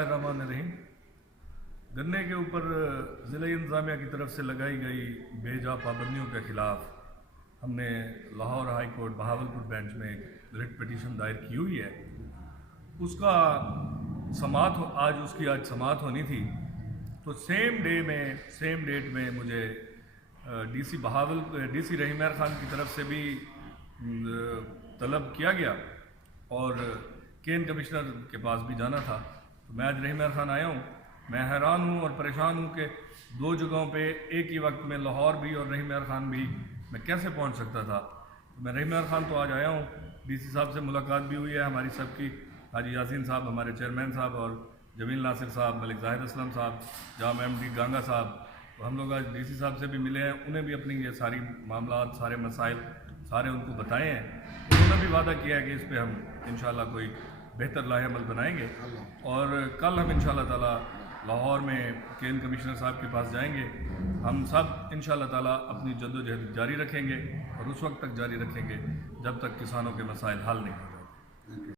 रहमान रहीम। गन्ने के ऊपर ज़िला इंतज़ामिया की तरफ से लगाई गई बेजा पाबंदियों के ख़िलाफ़ हमने Lahore high court Bahawalpur bench में एक रिट पिटीशन दायर की हुई है। उसका आज उसकी समाअत होनी थी, तो सेम डेट में मुझे डीसी रहीम खान की तरफ से भी तलब किया गया और केन कमिश्नर के पास भी जाना था। तो मैं आज रहीम खान आया हूँ। मैं हैरान हूँ और परेशान हूँ कि दो जगहों पे एक ही वक्त में लाहौर भी और रहीम खान भी मैं कैसे पहुँच सकता था। तो मैं रहीम खान तो आज आया हूँ, डीसी साहब से मुलाकात भी हुई है हमारी सबकी, हाजी यासीन साहब हमारे चेयरमैन साहब और जमील नासिर साहब, मलिक जाहिद असलम साहब, जाम एमडी गांगा साहब। तो हम लोग आज डीसी साहब से भी मिले हैं, उन्हें भी अपनी ये सारी मामलात, सारे मसाइल सारे उनको बताए हैं। उन्होंने भी वादा किया है कि इस पर हम इंशाल्लाह कोई बेहतर लाहेअमल बनाएंगे और कल हम इंशाल्लाह ताला लाहौर में केन कमिश्नर साहब के पास जाएंगे। हम सब इंशाल्लाह ताला अपनी जद्दोजहद जारी रखेंगे और उस वक्त तक जारी रखेंगे जब तक किसानों के मसाइल हल नहीं हो जाते।